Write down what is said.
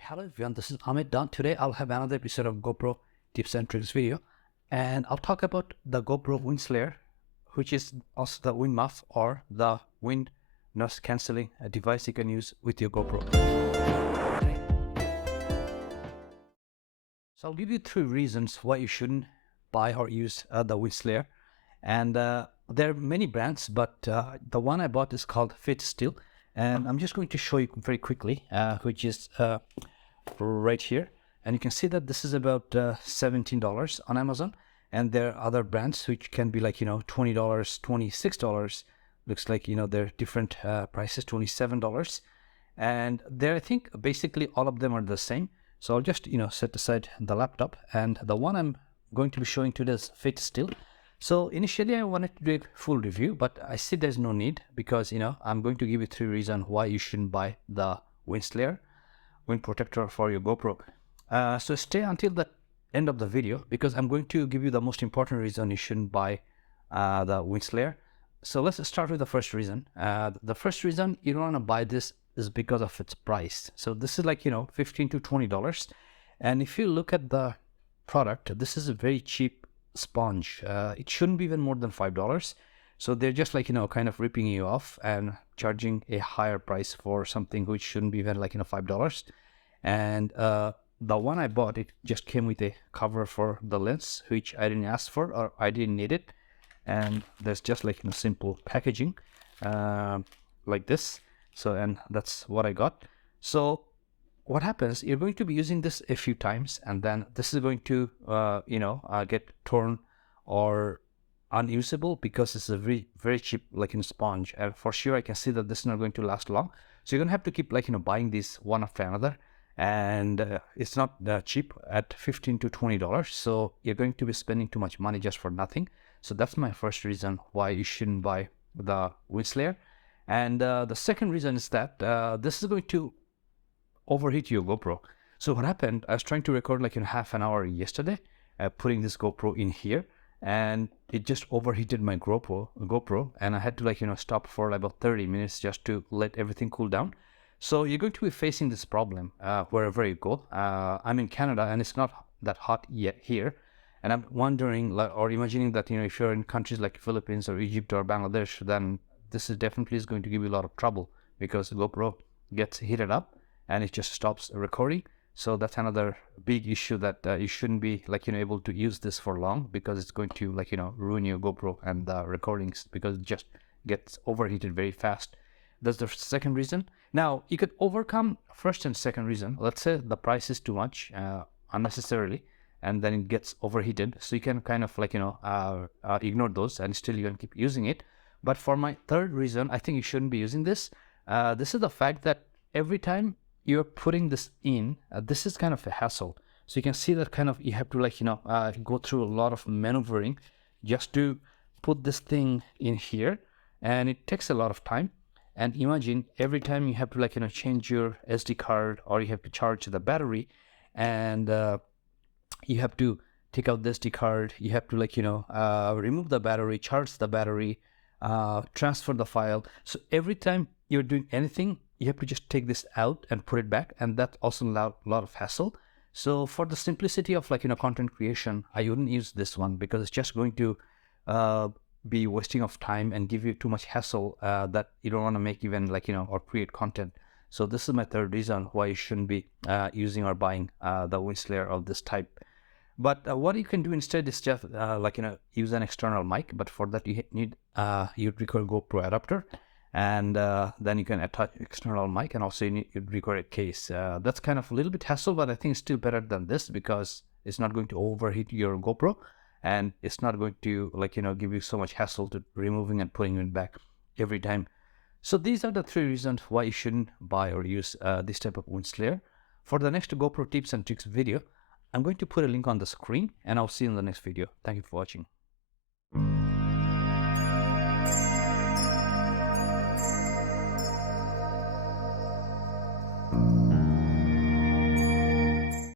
Hello everyone, this is Amit Dunn. Today I'll have another episode of GoPro tips and tricks video, and I'll talk about the GoPro Windslayer, which is also the Windmuff or the wind noise cancelling device you can use with your GoPro. So I'll give you 3 reasons why you shouldn't buy or use the Windslayer, and there are many brands, but the one I bought is called FitStill, and I'm just going to show you very quickly, which is right here, and you can see that this is about $17 on Amazon, and there are other brands which can be like $20, $26. Looks like they're different prices, $27, and there I think basically all of them are the same. So I'll just set aside the laptop, and the one I'm going to be showing today is FitStill. So initially I wanted to do a full review, but I see there's no need because I'm going to give you 3 reasons why you shouldn't buy the Windslayer wind protector for your GoPro. So stay until the end of the video because I'm going to give you the most important reason you shouldn't buy the Windslayer. So let's start with the first reason. The first reason you don't want to buy this is because of its price. So this is like $15 to $20, and if you look at the product, this is a very cheap sponge. It shouldn't be even more than $5. So they're just like kind of ripping you off and charging a higher price for something which shouldn't be even like $5. And the one I bought, it just came with a cover for the lens, which I didn't ask for or I didn't need it. And there's just like simple packaging like this. So, and that's what I got. So what happens, you're going to be using this a few times, and then this is going to get torn or unusable because it's a very cheap sponge, and for sure I can see that this is not going to last long. So you're gonna have to keep buying these one after another, and it's not cheap at $15 to $20. So you're going to be spending too much money just for nothing. So that's my first reason why you shouldn't buy the Windslayer. And the second reason is that this is going to overheat your GoPro. So what happened, I was trying to record in half an hour yesterday, putting this GoPro in here, and it just overheated my GoPro, and I had to stop for about 30 minutes just to let everything cool down. So you're going to be facing this problem wherever you go. I'm in Canada and it's not that hot yet here, and I'm wondering or imagining that if you're in countries like Philippines or Egypt or Bangladesh, then this is definitely going to give you a lot of trouble because the GoPro gets heated up and it just stops recording. So that's another big issue that you shouldn't be able to use this for long, because it's going to ruin your GoPro and the recordings because it just gets overheated very fast. That's the second reason. Now you could overcome first and second reason. Let's say the price is too much unnecessarily, and then it gets overheated. So you can kind of ignore those and still you can keep using it. But for my third reason, I think you shouldn't be using this. This is the fact that every time you're putting this in, this is kind of a hassle. So you can see that you have to go through a lot of maneuvering just to put this thing in here, and it takes a lot of time. And imagine every time you have to change your SD card, or you have to charge the battery, and you have to take out the SD card, you have to remove the battery, charge the battery, transfer the file. So every time you're doing anything, you have to just take this out and put it back, and that's also a lot of hassle. So for the simplicity of content creation, I wouldn't use this one because it's just going to be wasting of time and give you too much hassle that you don't want to make even or create content. So this is my third reason why you shouldn't be using or buying the Windslayer of this type. But what you can do instead is just use an external mic, but for that you need you'd require GoPro adapter, and then you can attach external mic, and also you'd require a case. That's kind of a little bit hassle, but I think it's still better than this because it's not going to overheat your GoPro, and it's not going to give you so much hassle to removing and putting it back every time. So these are the 3 reasons why you shouldn't buy or use this type of Windslayer. For the next GoPro tips and tricks video, I'm going to put a link on the screen, and I'll see you in the next video. Thank you for watching.